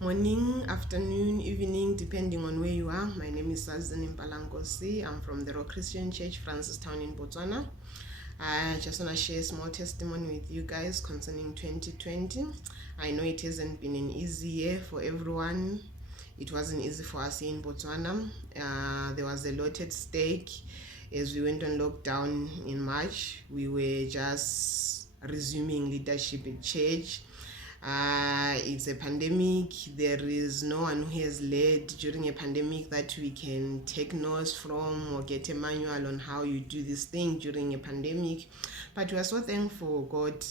Morning, afternoon, evening, depending on where you are. My name is Sazi, Nkosi. I'm from the Rock Christian Church, Francistown in Botswana. I just want to share a small testimony with you guys concerning 2020. I know it hasn't been an easy year for everyone. It wasn't easy for us here in Botswana. There was a lot at stake. As we went on lockdown in March, we were just resuming leadership at church. It's a pandemic. There is no one who has led during a pandemic that we can take notes from or get a manual on how you do this thing during a pandemic. But we are so thankful God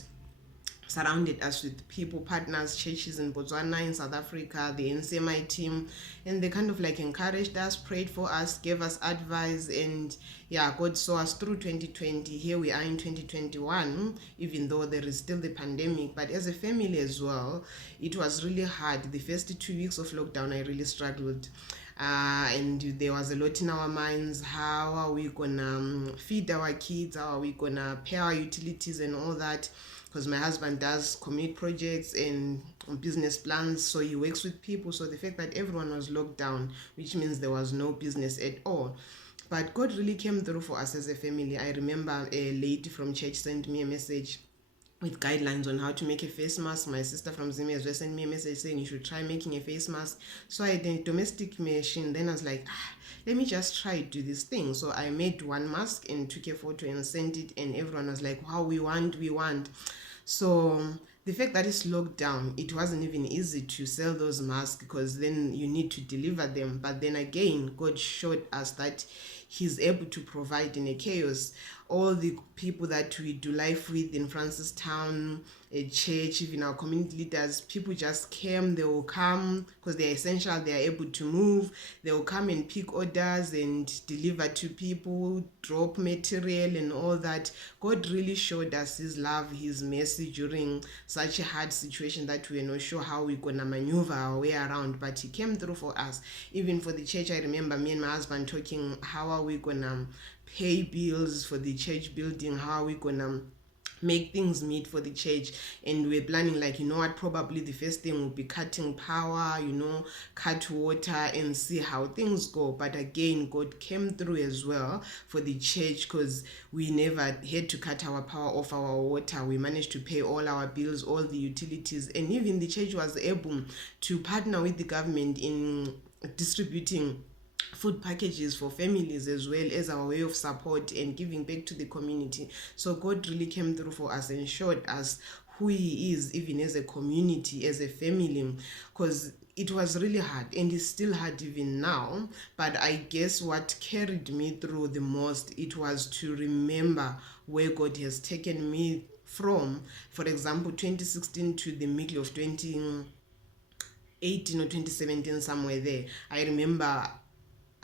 surrounded us with people, partners, churches in Botswana, in South Africa, the NCMI team, and they kind of like encouraged us, prayed for us, gave us advice, and yeah, God saw us through 2020. Here we are in 2021, even though there is still the pandemic, but as a family as well, it was really hard. The first 2 weeks of lockdown, I really struggled. And there was a lot in our minds. How are we gonna feed our kids? How are we gonna pay our utilities and all that? Because my husband does community projects and business plans, so he works with people. So the fact that everyone was locked down, which means there was no business at all. But God really came through for us as a family. I remember a lady from church sent me a message with guidelines on how to make a face mask. My sister from Zimmy as well sent me a message saying you should try making a face mask. So I did a domestic machine. Then I was like, let me just try to do this thing. So I made one mask and took a photo and sent it, and everyone was like, wow, we want. So the fact that it's locked down, it wasn't even easy to sell those masks because then you need to deliver them. But then again, God showed us that He's able to provide in a chaos. All the people that we do life with in Francistown, a church, even our community leaders, people just came. They will come because they're essential. They are able to move. They will come and pick orders and deliver to people, drop material and all that. God really showed us His love, His mercy during such a hard situation that we were not sure how we're gonna maneuver our way around. But He came through for us. Even for the church, I remember me and my husband talking, how are we gonna pay bills for the church building? How are we gonna make things meet for the church? And we're planning, like, you know what, probably the first thing will be cutting power, cut water and see how things go. But again, God came through as well for the church because we never had to cut our power off our water. We managed to pay all our bills, all the utilities, and even the church was able to partner with the government in distributing food packages for families as well as our way of support and giving back to the community. So God really came through for us and showed us who He is, even as a community, as a family, because it was really hard and it's still hard even now. But I guess what carried me through the most, it was to remember where God has taken me from. For example, 2016 to the middle of 2018 or 2017, somewhere there. I remember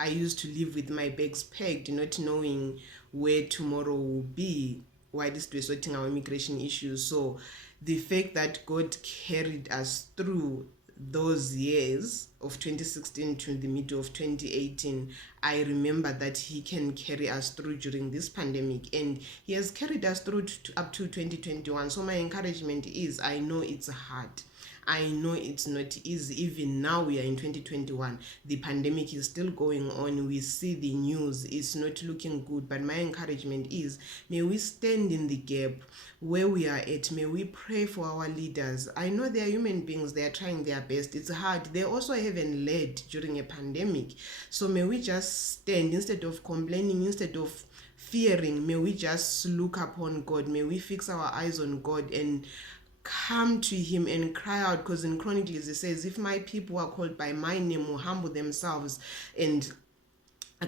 I used to live with my bags packed, not knowing where tomorrow will be, while we're sorting our immigration issues. So the fact that God carried us through those years of 2016 to the middle of 2018, I remember that He can carry us through during this pandemic, and He has carried us through up to 2021. So my encouragement is, I know it's hard. I know it's not easy. Even now we are in 2021. The pandemic is still going on. We see the news. It's not looking good. But my encouragement is, may we stand in the gap where we are at. May we pray for our leaders. I know they are human beings. They are trying their best. It's hard. They also haven't led during a pandemic. So may we just stand instead of complaining, instead of fearing. May we just look upon God. May we fix our eyes on God and come to Him and cry out, because in Chronicles it says, if my people are called by my name will humble themselves and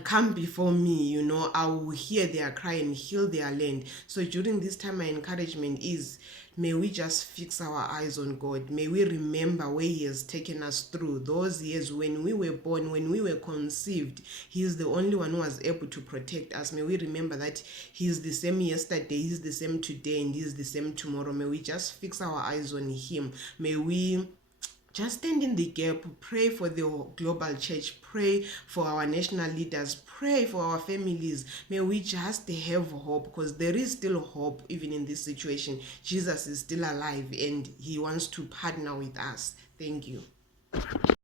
come before me, I will hear their cry and heal their land. So during this time, my encouragement is, may we just fix our eyes on God. May we remember where He has taken us through those years when we were born, when we were conceived. He is the only one who was able to protect us. May we remember that He is the same yesterday, He is the same today, and He is the same tomorrow. May we just fix our eyes on Him. May we just stand in the gap, pray for the global church, pray for our national leaders, pray for our families. May we just have hope, because there is still hope even in this situation. Jesus is still alive and He wants to partner with us. Thank you.